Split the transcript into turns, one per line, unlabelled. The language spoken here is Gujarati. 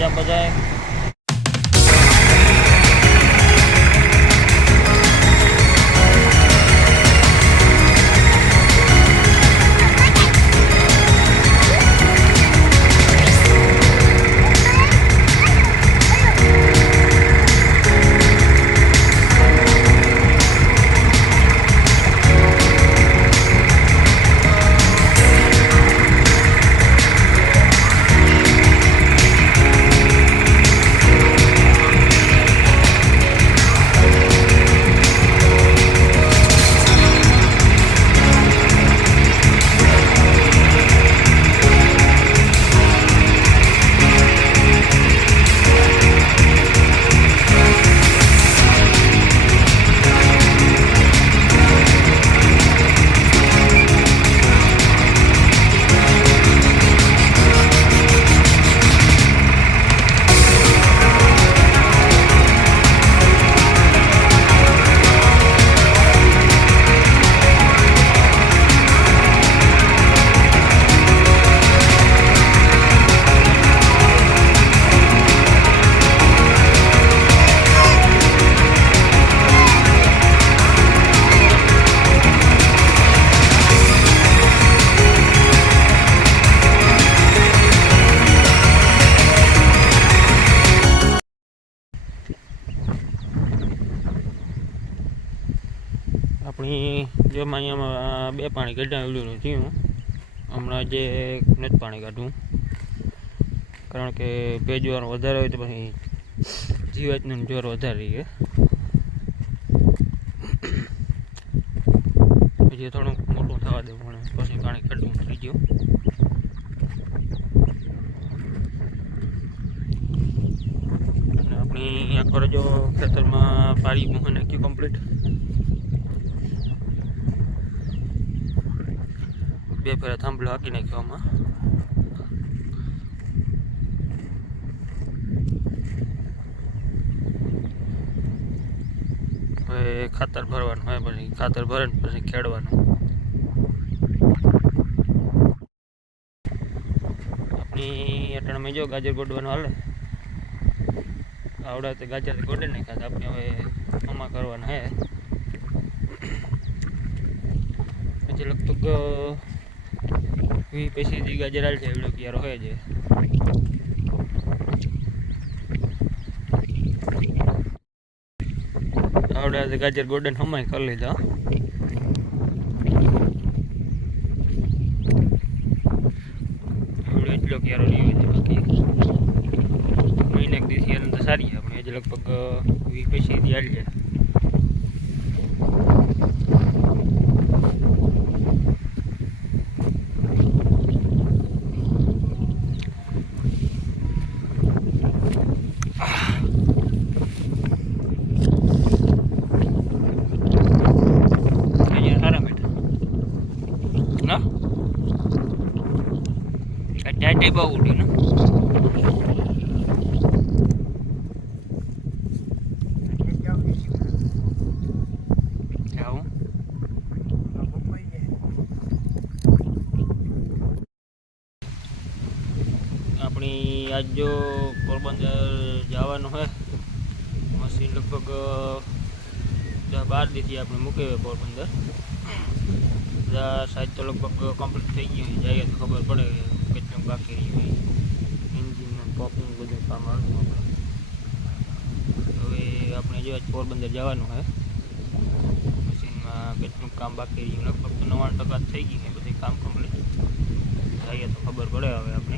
jam bajai આપણી જેમાં અહીંયામાં બે પાણી નથી થયું. હમણાં જે નથી પાણી કાઢવું. કારણ કે ભેજવાર વધારે હોય તો પછી જીવાતનું જોર વધારે રહીએ પછી થોડુંક મોટું થવા દેવું પણ પછી પાણી કાઢવું થઈ ગયું. આપણી અહીંયા કરજો ખેતરમાં પાણી મૂકી નાખ્યું કમ્પ્લીટ બે ફેરા થાંભલો હાકી નાખ્યો આમાં. હવે ખાતર ભરવાનું હોય પછી ખાતર ભરે ને પછી ખેડવાનું. આપણી અટાણામાં જો ગાજર ગોડવાનું હાલે. આવડા તો ગાજર ગોડે ખાતા આપણે હવે આમાં કરવાના હે. પછી લગભગ વી પછી જે ગાજર હાલ છે, એવડો ક્યારો હોય છે. આવડે ગાજર ગોલ્ડન હમાય કરી લીધા એવડો એટલો ક્યારો રહ્યો છે, બાકી. મહિને એક દિવસ યાર તો સારી આપણે હજી લગભગ વી પછી હાલ છે અહીંયા સારા બેઠા ના આ ટાઈટે બહુ ઉડી ને? જાઉં. આપણી આજ જો પોરબંદર જવાનું હોય મશીન લગભગ બાર દીથી આપણે મૂકે હોય પોરબંદર. બધા સાઈડ તો લગભગ કમ્પ્લીટ થઈ ગયું જાય તો ખબર પડે બાકી રહ્યું હોય એન્જિન પંપનું બધું કામ આવતું હવે આપણે જો પોરબંદર જવાનું છે મશીનમાં કેટલું કામ બાકી રહ્યું. લગભગ તો નવ્વાણું ટકા થઈ ગયું બધું કામ કમ્પ્લીટ જઈએ તો ખબર પડે હવે આપણે.